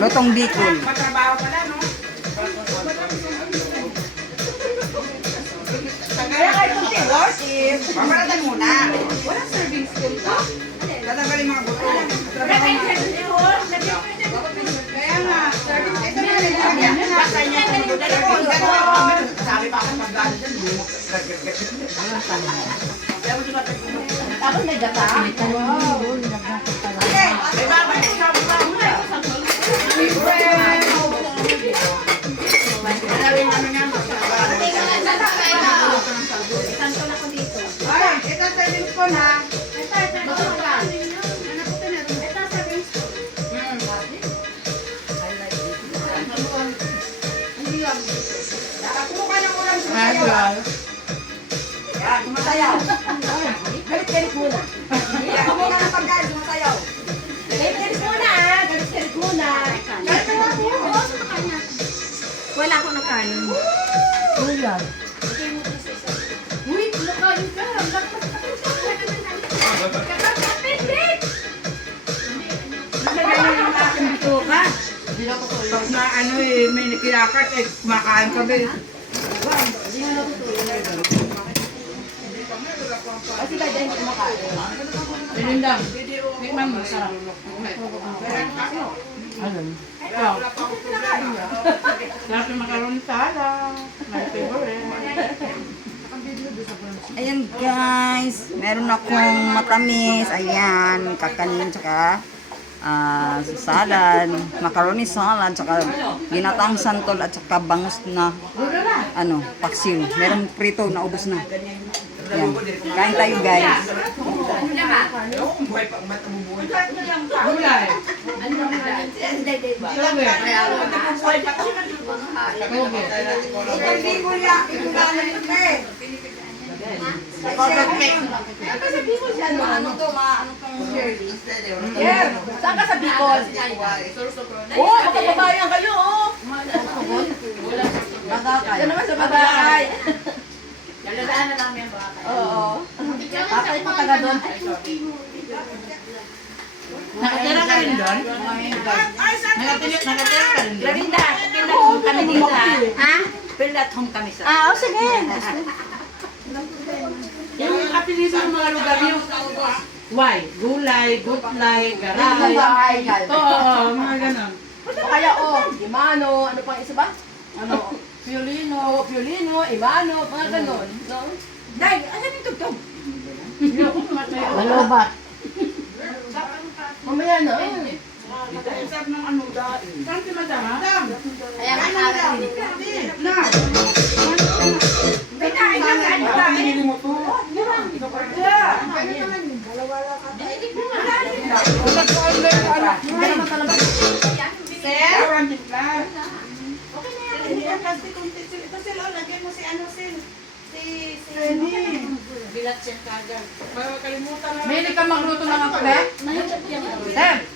Lutong Bicol. Matrabaho pala, no? Kaya kayo kunti, worship. Pamaratan muna. Walang serving skill ka? Tatanggalin mga buto. Kaya nga, serving skill. Ito na nilagyan. Basta niya kung sabi pa ako magdaan dyan. Tapos may gata. Wow. Okay, may babalik sa mga muna. Ay, ito sa spoon ha. Nakakuha ng ulam sa sayaw. Yan, sumasayaw. Galit-galit muna. Kumuha ka ng pagkain, sumasayaw. Galit-galit muna. Galit-galit muna. Galit ka ako. Wala akong nakain. Ulan. Uy, nakain ka. Nagagano yung aking bituka. Pag na ano eh, may nakilakat eh, kumakain ka ba eh. Kasi ba dyan kumakain? Pilindang. Tikman mo, sarap. Alam. Ikaw. Sarap yung macaroni salad. My favorite. Ayan guys, meron akong matamis. Ayan, kakanin tsaka salad, macaroni salad, tsaka ginataang santol at tsaka bangus na paksiw. Meron prito na ubos na. Ayan, kain tayo guys. Gulay. Saan ka sa Bicol? Oo, makababayan kayo, oh. Yan naman sa Bagay. Naladaan na namin ang baka. Oo. Bakit pa taga doon? Nakatira ka rin doon? Nakatira ka rin doon? Larinda, pilat home kami nila. Ha? Pilat home kami sa. Ah, sige. Yung kapilisan ng mga lugar niyo. Why? Gulay, gutlay, garay. Oo, mga ganon. O kaya, Imano, ano pang isa ba? Ano? Violino, Imano, mga ganon. No? Day, asan yung tugtog? Malobat. Mamaya na. Usap ng ano dahil. Saan si madam? Madam! Kaya nga madam. Na! Kakain ka saan ka? Binili mo to? Sir? Bilat siya kagad. Kalimutan na. May ka magluto ng kape? Sir!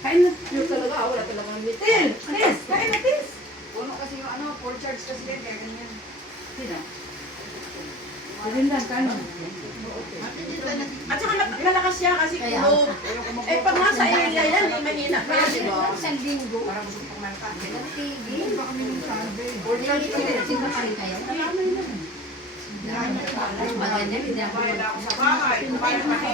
Kain na. Yung talaga, wala talaga ng meeting. Til! Tis! Kain na, Tis! Puno kasi yung ano, full charge kasi din, kaya ganyan. Sino? Malindan, kain mo. At saka lalakas siya kasi kulo. Eh, pag nasa area yan, mahina pa yan, di ba? Isang linggo. Para gusto pang malakas. Tigil. Baka may nung sabi. Full charge kasi. Sino pa rin kayo? Maganda, hindi ako sa bahay. Kumain pa